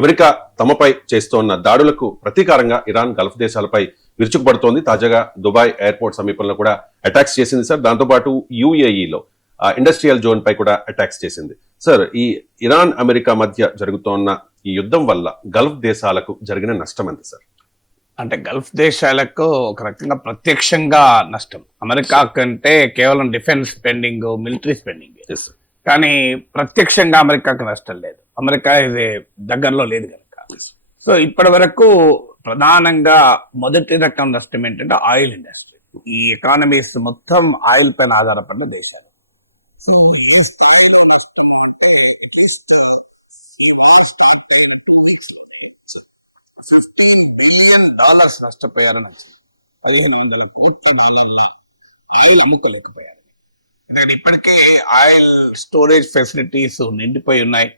America తమపై చేస్తోన్న దాడులకు ప్రతీకారంగా ఇరాన్ గల్ఫ్ దేశాలపై విరుచుకుపడుతోంది. తాజాగా దుబాయ్ ఎయిర్పోర్ట్ సమీపంలో కూడా అటాక్స్ చేసింది సార్. దాంతోపాటు యుఏఈలో ఇండస్ట్రియల్ జోన్ పై కూడా అటాక్స్ చేసింది. సార్, ఈ ఇరాన్ అమెరికా మధ్య జరుగుతోన్న ఈ యుద్ధం వల్ల గల్ఫ్ దేశాలకు జరిగిన నష్టం ఎంత సార్? అంటే గల్ఫ్ దేశాలకు ఒక రకంగా ప్రత్యక్షంగా నష్టం. అమెరికా కంటే కేవలం డిఫెన్స్ స్పెండింగ్, మిలిటరీ స్పెండింగ్, కానీ ప్రత్యక్షంగా అమెరికాకు నష్టం లేదు. అమెరికా ఇది దగ్గరలో లేదు కనుక. సో ఇప్పటి వరకు ప్రధానంగా మొదటి రకం నష్టం ఏంటంటే ఆయిల్ ఇండస్ట్రీ. ఈ ఎకానమీస్ మొత్తం ఆయిల్ పైన ఆధారపడిన దేశాలు. సో $15 బిలియన్ నష్టపోయారని, 1500 కోట్ల డాలర్ల ఆయిల్ అమ్ముకోలేకపోయారు. ఇప్పటికే ఆయిల్ స్టోరేజ్ ఫెసిలిటీస్ నిండిపోయి ఉన్నాయి.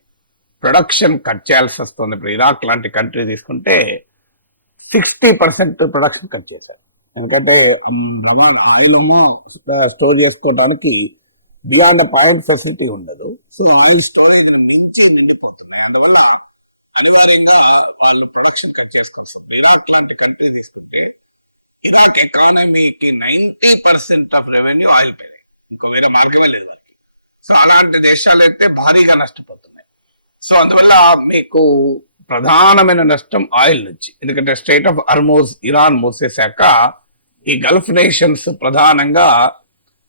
ప్రొడక్షన్ కట్ చేయాల్సి వస్తుంది. ఇప్పుడు ఇరాక్ లాంటి కంట్రీ తీసుకుంటే 60% ప్రొడక్షన్ కట్ చేశారు. ఎందుకంటే ఆయిల్ స్టోర్ చేసుకోవడానికి బియాండ్ పాయింట్ ఫెసిలిటీ ఉండదు. సో ఆయిల్ స్టోరేజ్ నుంచి నిండిపోతున్నాయి. అందువల్ల అనివార్యంగా వాళ్ళు ప్రొడక్షన్ కట్ చేసుకొస్తారు. ఇరాక్ లాంటి కంట్రీ తీసుకుంటే ఇరాక్ ఎకానమీకి 90% ఆఫ్ రెవెన్యూ ఆయిల్ పైన, ఇంకా వేరే మార్గమే లేదు దానికి. సో అలాంటి దేశాలు అయితే భారీగా నష్టపోతున్నాయి. సో అందువల్ల మీకు ప్రధానమైన నష్టం ఆయిల్ నుంచి. ఎందుకంటే స్ట్రెయిట్ ఆఫ్ హర్మూజ్ ఇరాన్ మూసేశాక ఈ గల్ఫ్ నేషన్స్ ప్రధానంగా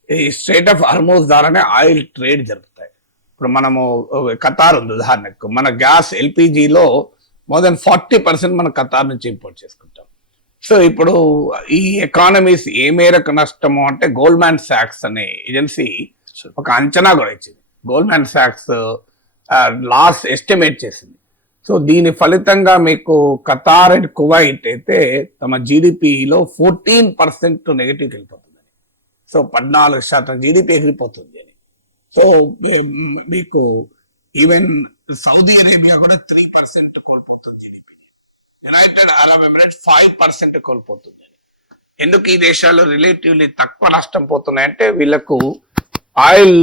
ఈ స్ట్రెయిట్ ఆఫ్ హర్మూజ్ ద్వారానే ఆయిల్ ట్రేడ్ జరుగుతాయి. ఇప్పుడు మనము ఖతార్ ఉంది ఉదాహరణకు, మన గ్యాస్ ఎల్పిజిలో మోర్ దెన్ 40% మనం ఖతార్ నుంచి ఇంపోర్ట్ చేసుకుంటాం. సో ఇప్పుడు ఈ ఎకానమీస్ ఏ మేరకు నష్టము అంటే గోల్డ్మాన్ సాక్స్ అనే ఏజెన్సీ ఒక అంచనా కూడా ఇచ్చింది. గోల్డ్మాన్ సాక్స్ లాస్ ఎస్టిమేట్ చేసింది. సో దీని ఫలితంగా మీకు ఖతార్ అండ్ కువైట్ అయితే తమ జీడిపిలో 14% నెగిటివ్కి వెళ్ళిపోతుందని. సో 14% జీడిపి ఎగిరిపోతుంది అని. సో మీకు ఈవెన్ సౌదీ అరేబియా కూడా 3% కోల్పోతుంది జీడిపి. యునైటెడ్ అరబ్ ఎమిరేట్స్ 5% కోల్పోతుంది. ఎందుకు ఈ దేశాలు రిలేటివ్లీ తక్కువ నష్టం పోతున్నాయంటే వీళ్ళకు ఆయిల్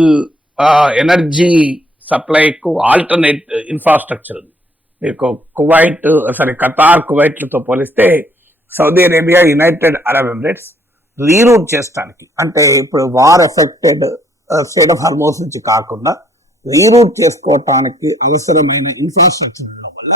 ఎనర్జీ సప్లైకు ఆల్టర్నేట్ ఇన్ఫ్రాస్ట్రక్చర్ ఉంది. మీకు ఖతార్ కువైట్లతో పోలిస్తే Saudi Arabia, United Arab Emirates reroute చేస్తానికి, అంటే ఇప్పుడు war affected strait of Hormuz నుంచి కాకుండా రీరూట్ చేసుకోవటానికి అవసరమైన ఇన్ఫ్రాస్ట్రక్చర్ ఉండడం వల్ల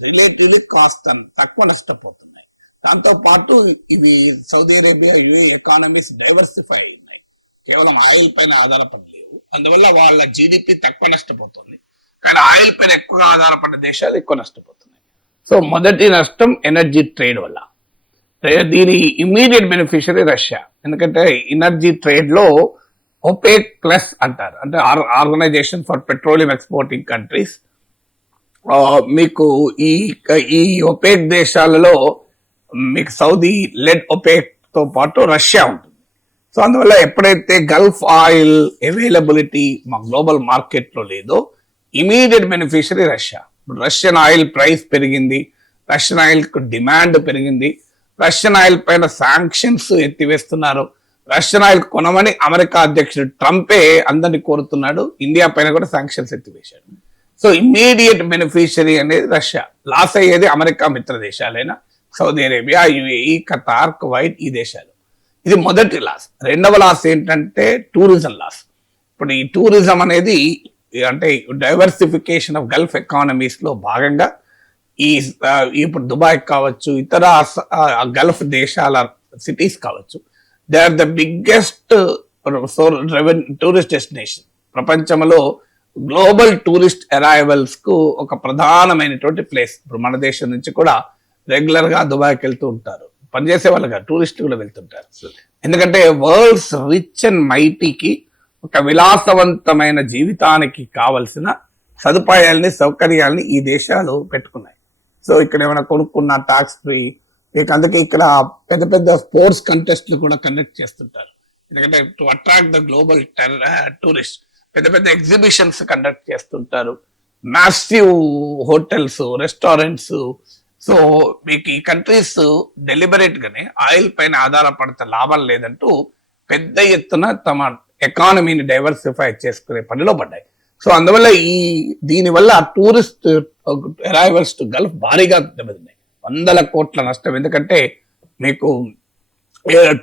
రిలేటివ్లీ కాస్ట్ తక్కువ నష్టపోతున్నాయి. దాంతో పాటు ఇవి Saudi Arabia, UAE economies diversify అయినాయి, కేవలం ఆయిల్ పైన ఆధారపడి లేవు. అందువల్ల వాళ్ళ జీడిపి తక్కువ నష్టపోతుంది. కానీ ఆయిల్ పైన ఎక్కువ ఆధారపడిన దేశాలు ఎక్కువ నష్టపోతున్నాయి. సో మొదటి నష్టం ఎనర్జీ ట్రేడ్ వల్ల. దీని ఇమ్మీడియట్ బెనిఫిషియరీ రష్యా. ఎందుకంటే ఎనర్జీ ట్రేడ్ లో ఒపేక్ ప్లస్ అంటారు, అంటే organization for petroleum exporting countries. మీకు ఈ ఒపేక్ దేశాలలో మీకు సౌదీ లెడ్ ఒపేక్ తో పాటు రష్యా ఉంటుంది. సో అందువల్ల ఎప్పుడైతే గల్ఫ్ ఆయిల్ అవైలబిలిటీ మా గ్లోబల్ మార్కెట్ లో లేదో immediate beneficiary Russia. Russian oil price పెరిగింది, రష్యన్ ఆయిల్ కు డిమాండ్ పెరిగింది, రష్యన్ ఆయిల్ పైన శాంక్షన్స్ ఎత్తివేస్తున్నారు. రష్యన్ ఆయిల్ కొనమని అమెరికా అధ్యక్షుడు ట్రంపే అందరినీ కోరుతున్నాడు. ఇండియా పైన కూడా శాంక్షన్స్ ఎత్తివేశాడు. సో ఇమ్మీడియట్ బెనిఫిషియరీ అనేది రష్యా. లాస్ అయ్యేది అమెరికా మిత్ర దేశాలైన Saudi Arabia, UAE, Qatar, Kuwait, ఈ దేశాలు. ఇది మొదటి లాస్. రెండవ లాస్ ఏంటంటే టూరిజం లాస్. ఇప్పుడు ఈ టూరిజం అనేది అంటే డైవర్సిఫికేషన్ ఆఫ్ గల్ఫ్ ఎకానమీస్ లో భాగంగా ఇప్పుడు దుబాయ్ కావచ్చు, ఇతర గల్ఫ్ దేశాల సిటీస్ కావచ్చు, they are the biggest tourist destination. ప్రపంచంలో గ్లోబల్ టూరిస్ట్ అరైవల్స్ కు ఒక ప్రధానమైనటువంటి ప్లేస్. ఇప్పుడు మన దేశం నుంచి కూడా రెగ్యులర్ గా దుబాయ్కి వెళ్తూ ఉంటారు, పనిచేసే వాళ్ళగా టూరిస్ట్ కూడా వెళ్తుంటారు. ఎందుకంటే వరల్డ్స్ రిచ్ అండ్ మైటీకి ఒక విలాసవంతమైన జీవితానికి కావలసిన సదుపాయాలని, సౌకర్యాలని ఈ దేశాలు పెట్టుకున్నాయి. సో ఇక్కడ ఏమైనా కొనుక్కున్న టాక్స్ ఫ్రీ. అందుకే ఇక్కడ పెద్ద పెద్ద స్పోర్ట్స్ కంటెస్ట్లు కూడా కండక్ట్ చేస్తుంటారు. ఎందుకంటే to attract the global tourist పెద్ద పెద్ద ఎగ్జిబిషన్స్ కండక్ట్ చేస్తుంటారు. Massive hotels, restaurants. సో మీకు ఈ కంట్రీస్ డెలిబరేట్ గానే ఆయిల్ పైన ఆధారపడితే లాభం లేదంటూ పెద్ద ఎత్తున తమ ఎకానమీని డైవర్సిఫై చేసుకునే పనిలో పడ్డాయి. సో అందువల్ల దీనివల్ల టూరిస్ట్ అరైవల్స్ టు గల్ఫ్ భారీగా దెబ్బతిన్నాయి, 100 కోట్ల నష్టం. ఎందుకంటే మీకు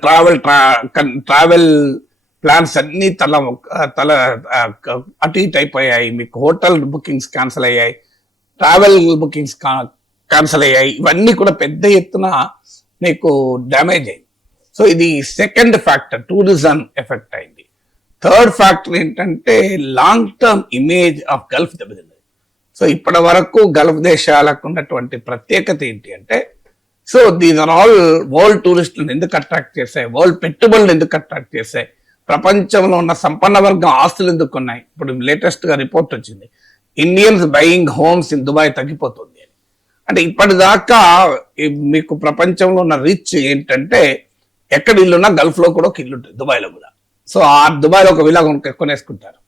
ట్రావెల్ ప్లాన్స్ అన్ని తల అటు ఇటు అయిపోయాయి. మీకు హోటల్ బుకింగ్స్ క్యాన్సిల్ అయ్యాయి, ట్రావెల్ బుకింగ్స్ క్యాన్సిల్ అయ్యాయి. ఇవన్నీ కూడా పెద్ద ఎత్తున మీకు డ్యామేజ్ అయింది. సో ఇది సెకండ్ ఫ్యాక్టర్, టూరిజం ఎఫెక్ట్ అయింది. థర్డ్ ఫ్యాక్టర్ ఏంటంటే long term image of Gulf దెబ్బతిన్నది. సో ఇప్పటి వరకు గల్ఫ్ దేశాలకు ఉన్నటువంటి ప్రత్యేకత ఏంటి అంటే, so these are all world టూరిస్టులను ఎందుకు అట్రాక్ట్ చేశాయి, వరల్డ్ పెట్టుబడులు ఎందుకు అట్రాక్ట్ చేశాయి, ప్రపంచంలో ఉన్న సంపన్న వర్గం ఆస్తులు ఎందుకు ఉన్నాయి. ఇప్పుడు లేటెస్ట్ గా రిపోర్ట్ వచ్చింది, Indians buying homes in Dubai తగ్గిపోతుంది అని. అంటే ఇప్పటిదాకా మీకు ప్రపంచంలో ఉన్న రిచ్ ఏంటంటే ఎక్కడ ఇల్లున్నా గల్ఫ్ లో కూడా ఒక ఇల్లు ఉంటుంది, దుబాయ్లో కూడా. సో ఆ దుబాయ్లో ఒక విలా కొనేసుకుంటారు.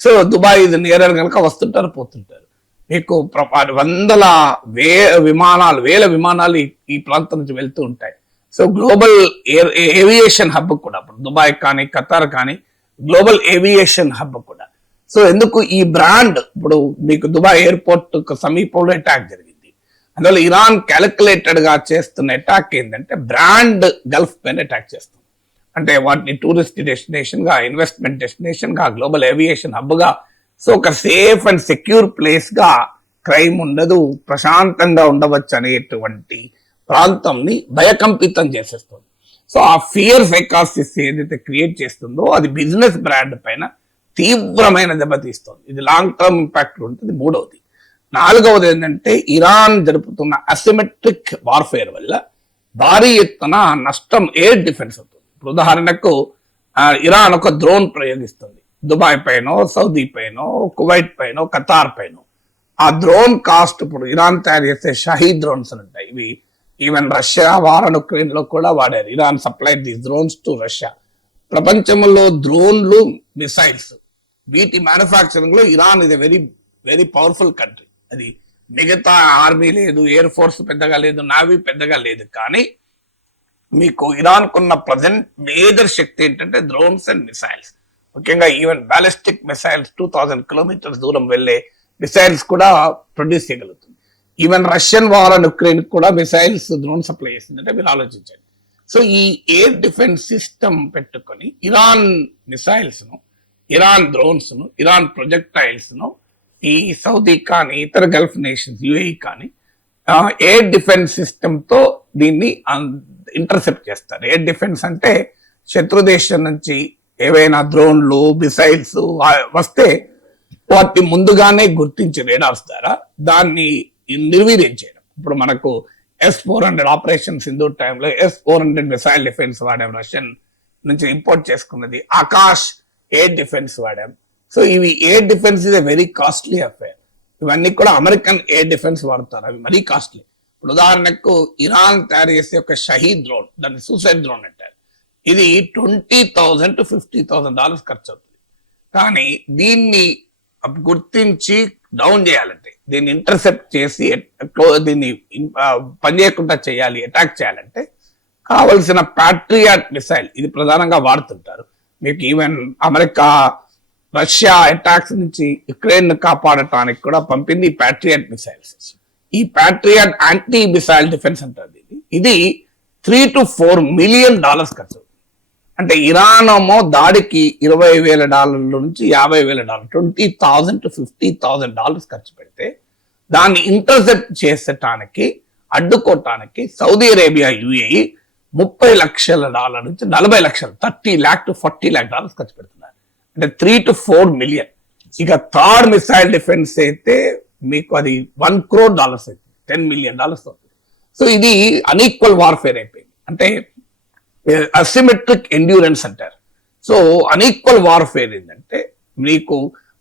సో దుబాయ్ ఇది నియర్ కనుక వస్తుంటారు పోతుంటారు. మీకు వేల విమానాలు ఈ ప్రాంతం నుంచి వెళ్తూ ఉంటాయి. సో గ్లోబల్ ఏవియేషన్ హబ్ కూడా ఇప్పుడు దుబాయ్ కానీ ఖతార్ కానీ గ్లోబల్ ఏవియేషన్ హబ్ కూడా. సో ఎందుకు ఈ బ్రాండ్ ఇప్పుడు మీకు దుబాయ్ ఎయిర్పోర్ట్ సమీపంలో అటాక్ జరిగింది. అందువల్ల ఇరాన్ క్యాలిక్యులేటెడ్ గా చేస్తున్న అటాక్ ఏంటంటే బ్రాండ్ గల్ఫ్ పైన అటాక్ చేస్తుంది. అంటే వాటిని టూరిస్ట్ డెస్టినేషన్ గా, ఇన్వెస్ట్మెంట్ డెస్టినేషన్ గా, గ్లోబల్ ఏవియేషన్ హబ్ గా, సో ఒక సేఫ్ అండ్ సెక్యూర్ ప్లేస్ గా, క్రైమ్ ఉండదు, ప్రశాంతంగా ఉండవచ్చు అనేటువంటి ప్రాంతంని భయకంపితం చేసేస్తుంది. సో ఆ ఫియర్ సైకాసిస్ ఏదైతే క్రియేట్ చేస్తుందో అది బిజినెస్ బ్రాండ్ పైన తీవ్రమైన దెబ్బతీస్తుంది. ఇది లాంగ్ టర్మ్ ఇంపాక్ట్ ఉంటుంది. మూడవది. నాలుగవది ఏంటంటే ఇరాన్ జరుపుతున్న అసిమెట్రిక్ వార్ఫేర్ వల్ల భారీ ఎత్తున నష్టం ఎయిర్ డిఫెన్స్ అవుతుంది. ఇప్పుడు ఉదాహరణకు ఇరాన్ ఒక డ్రోన్ ప్రయోగిస్తుంది దుబాయ్ పైనో, సౌదీ పైనో, కువైట్ పైనో, ఖతార్ పైనో. ఆ డ్రోన్ కాస్ట్ ఇప్పుడు ఇరాన్ తయారు చేసే షహీద్ డ్రోన్స్ అని ఉంటాయి. ఇవి even Russia war and Ukraine లో కూడా వాడారు. Iran supplied these drones to Russia. ప్రపంచంలో డ్రోన్లు, మిసైల్స్ వీటి మ్యానుఫ్యాక్చరింగ్ లో ఇరాన్ ఇది వెరీ వెరీ పవర్ఫుల్ కంట్రీ. అది మిగతా ఆర్మీ లేదు, ఎయిర్ ఫోర్స్ పెద్దగా లేదు, నావీ పెద్దగా లేదు. కానీ మీకు ఇరాన్ కున్న ప్రజెంట్ మేజర్ శక్తి ఏంటంటే డ్రోన్స్ అండ్ మిసైల్స్. ముఖ్యంగా ఈవెన్ బ్యాలిస్టిక్ మిసైల్స్ 2000 కిలోమీటర్స్ దూరం వెళ్లే మిసైల్స్ కూడా ప్రొడ్యూస్ చేయగలుగుతుంది. Even Russian war and Ukraine కూడా మిసైల్స్, డ్రోన్ సప్లై చేసిందంటే మీరు ఆలోచించండి. సో ఈ ఎయిర్ డిఫెన్స్ సిస్టమ్ పెట్టుకొని ఇరాన్ మిసైల్స్ ను, ఇరాన్ డ్రోన్స్ ను, ఇరాన్ ప్రొజెక్టైల్స్ ను ఈ సౌదీ కానీ ఇతర గల్ఫ్ నేషన్స్, యుఏఈ కానీ ఎయిర్ డిఫెన్స్ సిస్టమ్ తో దీన్ని ఇంటర్సెప్ట్ చేస్తారు. ఎయిర్ డిఫెన్స్ అంటే శత్రు దేశం నుంచి ఏవైనా డ్రోన్లు, మిసైల్స్ వస్తే వాటిని ముందుగానే గుర్తించి రేడార్స్ ద్వారా దాన్ని నిర్వీర్యం చేయడం. ఇప్పుడు మనకు S-400 ఆపరేషన్ సింధూర్ టైంలో S-400 మిసైల్ డిఫెన్స్ వాడాం, రష్యన్ నుంచి ఇంపోర్ట్ చేసుకున్నది. ఆకాష్ ఎయిర్ డిఫెన్స్ వాడాం. సో ఇవి air defence is a very costly affair. ఇవన్నీ కూడా అమెరికన్ ఎయిర్ డిఫెన్స్ వాడతారు, అవి మరీ కాస్ట్లీ. ఇప్పుడు ఉదాహరణకు ఇరాన్ తయారు చేసే ఒక షహీద్ డ్రోన్, దాన్ని సూసైడ్ డ్రోన్ అంటారు. ఇది $20,000 to $50,000 ఖర్చు అవుతుంది. కానీ దీన్ని గుర్తించి డౌన్ చేయాలంటే, దీన్ని ఇంటర్సెప్ట్ చేసి దీన్ని పనిచేయకుండా చేయాలి, అటాక్ చేయాలంటే కావలసిన ప్యాట్రియాట్ మిసైల్ ఇది ప్రధానంగా వాడుతుంటారు. మీకు ఈవెన్ అమెరికా రష్యా అటాక్స్ నుంచి యుక్రెయిన్ కాపాడటానికి కూడా పంపింది ప్యాట్రియాట్ మిసైల్స్. ఈ ప్యాట్రియాట్ యాంటీ మిసైల్ డిఫెన్స్ అంటారు. ఇది $3 to $4 million ఖర్చు. అంటే ఇరాన్ ఏమో దాడికి $20,000 నుంచి $50,000, $20,000 to $50,000 ఖర్చు పెడితే దాన్ని ఇంటర్సెప్ట్ చేసటానికి, అడ్డుకోవటానికి సౌదీ అరేబియా, యుఏఈ $30 లక్షల నుంచి $40 లక్షలు, $30 lakh to $40 lakh ఖర్చు పెడుతున్నారు. అంటే $3 to $4 million. ఇక థర్డ్ మిసైల్ డిఫెన్స్ అయితే మీకు అది $1 crore అవుతుంది, $10 million అవుతుంది. సో ఇది అన్ఈక్వల్ వార్ఫేర్ అయిపోయింది. అంటే అసిమెట్రిక్ ఎండ్యూరెన్స్ అంటారు. సో అన్ఈక్వల్ వార్ఫేర్ ఏంటంటే మీకు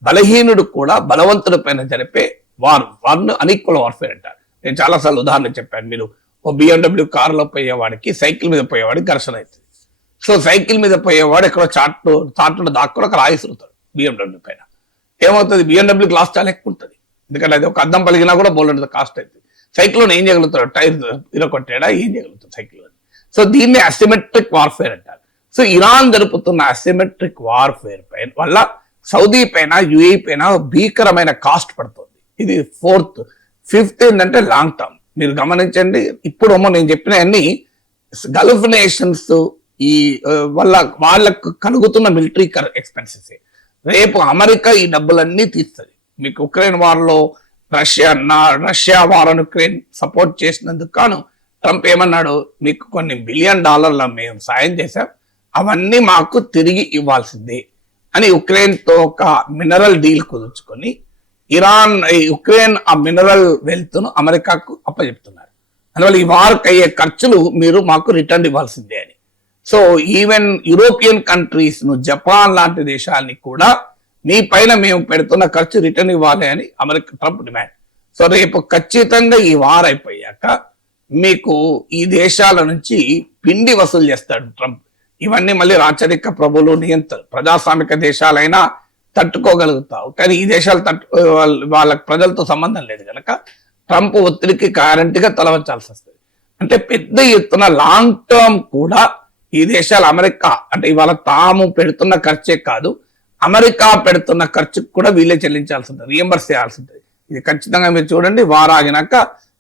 బలహీనుడు కూడా బలవంతుడి పైన జరిపే వార్ను అన్ఈక్వల్ వార్ఫేర్ అంటారు. నేను చాలాసార్లు ఉదాహరణ చెప్పాను. మీరు ఓ BMW కారులో పోయేవాడికి, సైకిల్ మీద పోయేవాడికి ఘర్షణ అవుతుంది. సో సైకిల్ మీద పోయేవాడు ఎక్కడో చాట్లో దాక్కుని అక్కడ ఆయిస్తుతాడు BMW పైన. ఏమవుతుంది, BMW గ్లాస్ చాలా ఎక్కువ ఉంటుంది. ఎందుకంటే అది ఒక అద్దం పలిగినా కూడా బోల్డ్ కాస్ట్ అవుతుంది. సైకిల్లో ఏం చేయగలుగుతాడు, టైర్ ఇరగొట్టాడా, ఏం చేయగలుగుతాడు సైకిల్. సో దీన్ని అసిమెట్రిక్ వార్ఫేర్ అంటారు. సో ఇరాన్ జరుపుతున్న అసిమెట్రిక్ వార్ఫేర్ పైన వల్ల సౌదీ పైన యుఏఈ పైన భీకరమైన కాస్ట్ పడుతుంది. ఇది 4th. 5th ఏంటంటే లాంగ్ టర్మ్. మీరు గమనించండి, ఇప్పుడు నేను చెప్పిన అన్ని గల్ఫ్ నేషన్స్ ఈ వాళ్ళకు కలుగుతున్న మిలిటరీ ఎక్స్పెన్సెస్. రేపు అమెరికా ఈ డబ్బులన్నీ తీస్తుంది. మీకు ఉక్రెయిన్ వార్లో రష్యా వార్ ఉక్రెయిన్ సపోర్ట్ చేసినందుకు కాను ట్రంప్ ఏమన్నాడు, మీకు కొన్ని $1 బిలియన్ మేము సాయం చేశాం, అవన్నీ మాకు తిరిగి ఇవ్వాల్సిందే అని ఉక్రెయిన్ తో ఒక మినరల్ డీల్ కుదుర్చుకొని ఉక్రెయిన్ ఆ మినరల్ వెల్త్ ను అమెరికాకు అప్పచెప్తున్నారు. అందువల్ల ఈ వార్కి అయ్యే ఖర్చులు మీరు మాకు రిటర్న్ ఇవ్వాల్సిందే అని. సో ఈవెన్ యూరోపియన్ కంట్రీస్ ను, జపాన్ లాంటి దేశాలని కూడా మీ పైన మేము పెడుతున్న ఖర్చు రిటర్న్ ఇవ్వాలి అని ట్రంప్ డిమాండ్. సో రేపు ఖచ్చితంగా ఈ వార్ అయిపోయాక మీకు ఈ దేశాల నుంచి పిండి వసూలు చేస్తాడు ట్రంప్. ఇవన్నీ మళ్ళీ రాచరిక ప్రభులు నియంత్రణ, ప్రజాస్వామిక దేశాలైనా తట్టుకోగలుగుతావు, కానీ ఈ దేశాలు వాళ్ళకి ప్రజలతో సంబంధం లేదు కనుక ట్రంప్ ఒత్తిడికి గ్యారంటీగా తలవంచాల్సి వస్తుంది. అంటే పెద్ద ఎత్తున లాంగ్ టర్మ్ కూడా ఈ దేశాలు అమెరికా అంటే ఇవాళ తాము పెడుతున్న ఖర్చే కాదు, అమెరికా పెడుతున్న ఖర్చుకు కూడా వీళ్ళే చెల్లించాల్సి ఉంటుంది, రియంబర్స్ చేయాల్సి ఉంటుంది. ఇది ఖచ్చితంగా మీరు చూడండి, వార్ ఆగినాక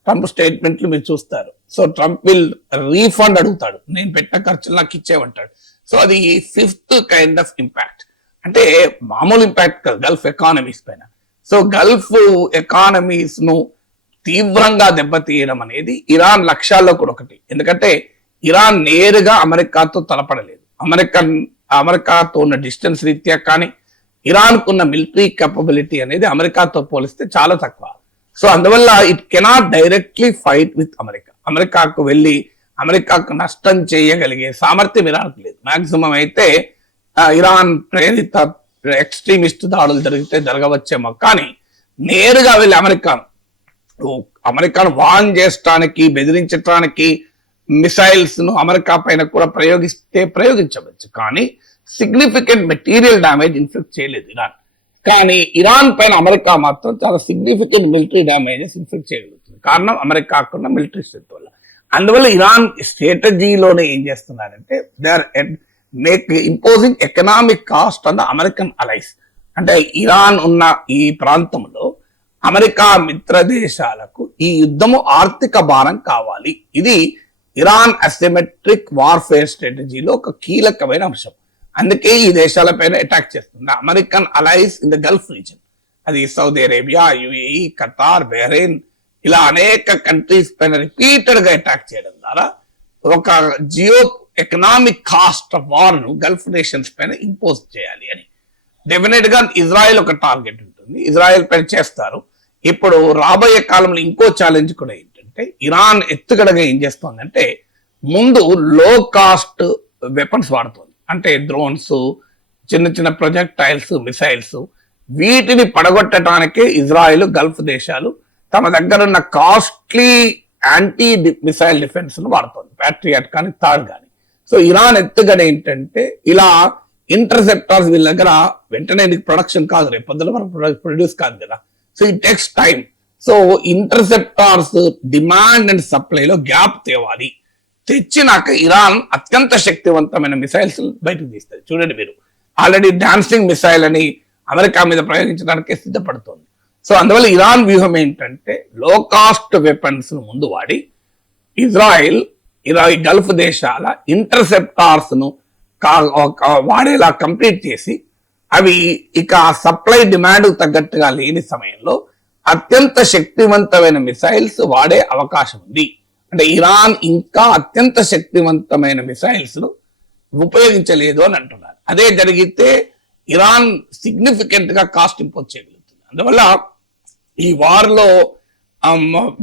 ట్రంప్ స్టేట్మెంట్లు మీరు చూస్తారు. సో ట్రంప్ విల్ రీఫండ్ అడుగుతాడు, నేను పెట్టిన ఖర్చులు నాకు ఇచ్చేవంటాడు. సో అది 5th కైండ్ ఆఫ్ ఇంపాక్ట్. అంటే మామూలు ఇంపాక్ట్ కాదు గల్ఫ్ ఎకానమీస్ పైన. సో గల్ఫ్ ఎకానమీస్ ను తీవ్రంగా దెబ్బతీయడం అనేది ఇరాన్ లక్ష్యాల్లో కూడా ఒకటి. ఎందుకంటే ఇరాన్ నేరుగా అమెరికాతో తలపడలేదు. అమెరికాతో ఉన్న డిస్టెన్స్ రీత్యా కానీ ఇరాన్ కున్న మిలిటరీ కేపబిలిటీ అనేది అమెరికాతో పోలిస్తే చాలా తక్కువ. సో అందువల్ల it cannot directly fight with అమెరికాకు వెళ్ళి అమెరికాకు నష్టం చేయగలిగే సామర్థ్యం ఇరాన్కు లేదు. మాక్సిమం అయితే ఇరాన్ ప్రేరిత ఎక్స్ట్రీమిస్ట్ దాడులు జరగవచ్చేమో, కానీ నేరుగా వెళ్ళి అమెరికాను వార్న్ చేయడానికి, బెదిరించడానికి మిసైల్స్ ను అమెరికా పైన కూడా ప్రయోగించవచ్చు, కానీ సిగ్నిఫికెంట్ మెటీరియల్ డ్యామేజ్ ఇన్ఫ్లిక్ట్ చేయలేదు ఇరాన్. కానీ ఇరాన్ పైన అమెరికా మాత్రం చాలా సిగ్నిఫికెంట్ మిలిటరీ డ్యామేజెస్ ఇన్ఫ్లిక్ట్ చేయగలుగుతుంది. కారణం అమెరికాకున్న మిలిటరీ స్ట్రెంత్ వల్ల. అందువల్ల ఇరాన్ స్ట్రాటజీలోనే ఏం చేస్తున్నారంటే they are imposing economic cost on the American allies. అంటే ఇరాన్ ఉన్న ఈ ప్రాంతంలో అమెరికా మిత్ర దేశాలకు ఈ యుద్ధము ఆర్థిక భారం కావాలి. ఇది ఇరాన్ అసిమెట్రిక్ వార్ఫేర్ స్ట్రాటజీలో ఒక కీలకమైన అంశం. అందుకే ఈ దేశాలపైన అటాక్ చేస్తుంది American allies in the Gulf region. అది Saudi Arabia, UAE, Qatar, Bahrain, ఇలా అనేక కంట్రీస్ పైన రిపీటెడ్ గా అటాక్ చేయడం ద్వారా ఒక geo economic cost of war ను గల్ఫ్ నేషన్స్ పైన ఇంపోజ్ చేయాలి అని. డెఫినెట్ గా ఇజ్రాయెల్ ఒక టార్గెట్ ఉంటుంది, ఇజ్రాయెల్ పైన చేస్తారు. ఇప్పుడు రాబోయే కాలంలో ఇంకో ఛాలెంజ్ కూడా ఏంటంటే ఇరాన్ ఎత్తుగడగా ఏం చేస్తోందంటే ముందు లో కాస్ట్ వెపన్స్ వాడుతోంది. అంటే డ్రోన్స్, చిన్న చిన్న ప్రొజెక్టైల్స్, మిసైల్స్, వీటిని పడగొట్టడానికే ఇజ్రాయెల్, గల్ఫ్ దేశాలు తమ దగ్గర ఉన్న కాస్ట్లీ యాంటీ మిసైల్ డిఫెన్స్ ను వాడుతోంది, ప్యాట్రియాట్ కానీ థాడ్ కానీ. సో ఇరాన్ ఎత్తుగడ ఏంటంటే ఇలా ఇంటర్సెప్టార్స్ వీళ్ళ దగ్గర వెంటనే ప్రొడక్షన్ కాదు, రేపు పొద్దున వరకు ప్రొడ్యూస్ కాదు కదా. So it takes time. So interceptors demand and సప్లైలో గ్యాప్ తేవాలి. తెచ్చినాక ఇరాన్ అత్యంత శక్తివంతమైన మిసైల్స్ బయటకు తీస్తుంది. చూడండి మీరు, ఆల్రెడీ డాన్సింగ్ మిసైల్ అని అమెరికా మీద ప్రయోగించడానికి సిద్ధపడుతోంది. సో అందువల్ల ఇరాన్ వ్యూహం ఏంటంటే లో కాస్ట్ వెపన్స్ ను ముందు వాడి ఇజ్రాయిల్ గల్ఫ్ దేశాల ఇంటర్సెప్టార్స్ ను వాడేలా కంప్లీట్ చేసి అవి ఇక సప్లై డిమాండ్ తగ్గట్టుగా లేని సమయంలో అత్యంత శక్తివంతమైన మిసైల్స్ వాడే అవకాశం ఉంది. అంటే ఇరాన్ ఇంకా అత్యంత శక్తివంతమైన మిసైల్స్ ను ఉపయోగించలేదు అని అంటున్నారు. అదే జరిగితే ఇరాన్ సిగ్నిఫికెంట్ గా కాస్ట్ ఇంపోజ్ చేయగలుగుతుంది. అందువల్ల ఈ వార్ లో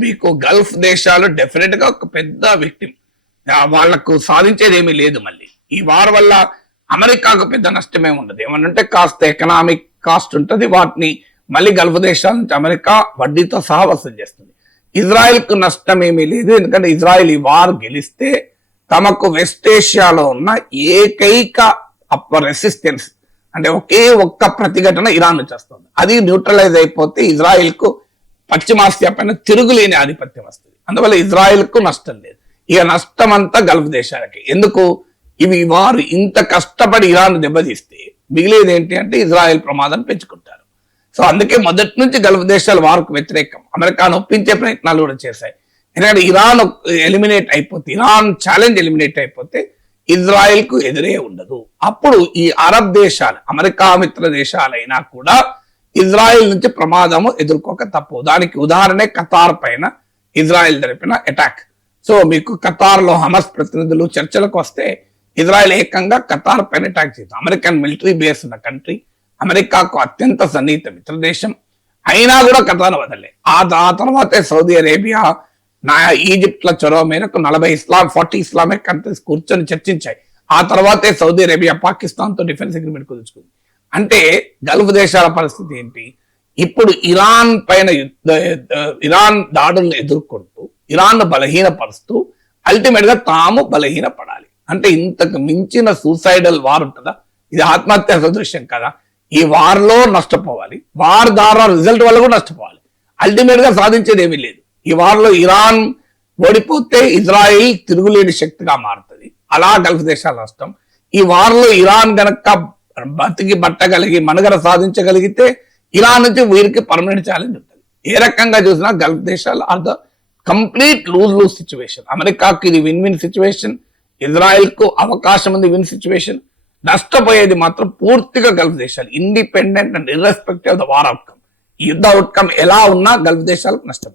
మీకు గల్ఫ్ దేశాలు డెఫినెట్ గా ఒక పెద్ద విక్టిమ్, వాళ్లకు సాధించేది ఏమీ లేదు. మళ్ళీ ఈ వార్ వల్ల అమెరికాకు పెద్ద నష్టమే ఉండదు. ఏమనంటే కాస్త ఎకనామిక్ కాస్ట్ ఉంటుంది, వాటిని మళ్ళీ గల్ఫ్ దేశాల నుంచి అమెరికా వడ్డీతో సహా వసూలు చేస్తుంది. ఇజ్రాయెల్ కు నష్టం ఏమీ లేదు, ఎందుకంటే ఇజ్రాయెల్ ఈ వార్ గెలిస్తే తమకు వెస్ట్ ఏషియాలో ఉన్న ఏకైక రెసిస్టెన్స్ అంటే ఒకే ఒక్క ప్రతిఘటన ఇరాన్ నుంచి వస్తుంది. అది న్యూట్రలైజ్ అయిపోతే ఇజ్రాయెల్ కు పశ్చిమాసియా పైన తిరుగులేని ఆధిపత్యం వస్తుంది. అందువల్ల ఇజ్రాయెల్ కు నష్టం లేదు. ఇక నష్టం అంతా గల్ఫ్ దేశాలకి. ఎందుకు? ఇవి వారు ఇంత కష్టపడి ఇరాన్ దెబ్బతీస్తే మిగిలేది ఏంటి అంటే ఇజ్రాయెల్ ప్రమాదాన్ని పెంచుకుంటారు. సో అందుకే మొదటి నుంచి గల్ఫ్ దేశాలు వారికి వ్యతిరేకం. అమెరికాను ఒప్పించే ప్రయత్నాలు కూడా చేశాయి. ఎందుకంటే ఇరాన్ ఎలిమినేట్ అయిపోతే, ఇరాన్ ఛాలెంజ్ ఎలిమినేట్ అయిపోతే ఇజ్రాయెల్ కు ఎదురే ఉండదు. అప్పుడు ఈ అరబ్ దేశాలు, అమెరికా మిత్ర దేశాలైనా కూడా ఇజ్రాయెల్ నుంచి ప్రమాదము ఎదుర్కోక తప్పవు. దానికి ఉదాహరణే ఖతార్ పైన ఇజ్రాయెల్ జరిపిన అటాక్. సో మీకు ఖతార్ లో హమస్ ప్రతినిధులు చర్చలకు వస్తే ఇజ్రాయెల్ ఏకంగా ఖతార్ పైన అటాక్ చేస్తుంది. అమెరికన్ మిలిటరీ బేస్ ఉన్న కంట్రీ, అమెరికాకు అత్యంత సన్నిహిత మిత్ర దేశం అయినా కూడా ఖతార్ వదలే. ఆ తర్వాతే సౌదీ అరేబియా, ఈజిప్ట్ల చొరవ మేరకు 40 ఇస్లామిక్ కంట్రీస్ కూర్చొని చర్చించాయి. ఆ తర్వాతే సౌదీ అరేబియా పాకిస్తాన్ తో డిఫెన్స్ అగ్రిమెంట్ కుదుర్చుకుంది. అంటే గల్ఫ్ దేశాల పరిస్థితి ఏంటి? ఇప్పుడు ఇరాన్ పైన ఇరాన్ దాడులను ఎదుర్కొంటూ ఇరాన్ బలహీనపరుస్తూ అల్టిమేట్ గా తాము బలహీనపడాలి. అంటే ఇంతకు మించిన సూసైడల్ వార్ ఉంటుందా? ఇది ఆత్మహత్య సదృశ్యం కదా. ఈ వార్ లో నష్టపోవాలి, వార్ ద్వారా రిజల్ట్ వల్ల కూడా నష్టపోవాలి. అల్టిమేట్ గా సాధించేది ఏమీ లేదు. ఈ వార్ లో ఇరాన్ ఓడిపోతే ఇజ్రాయిల్ తిరుగులేని శక్తిగా మారుతుంది. అలా గల్ఫ్ దేశాల నష్టం. ఈ వార్ లో ఇరాన్ గనక బతికి బట్టగలిగి మనుగడ సాధించగలిగితే ఇరాన్ నుంచి వీరికి పర్మనెంట్ ఛాలెంజ్ ఉంటుంది. ఏ రకంగా చూసినా గల్ఫ్ దేశాలు are the complete lose situation. అమెరికాకి ఇది విన్ విన్ సిచ్యువేషన్, ఇజ్రాయెల్ కు అవకాశం ఉంది విన్ సిచ్యువేషన్. నష్టపోయేది మాత్రం పూర్తిగా గల్ఫ్ దేశాలు, independent and irrespective of the war outcome. ఈ యుద్ధ అవుట్కమ్ ఎలా ఉన్నా గల్ఫ్ దేశాలకు నష్టమే.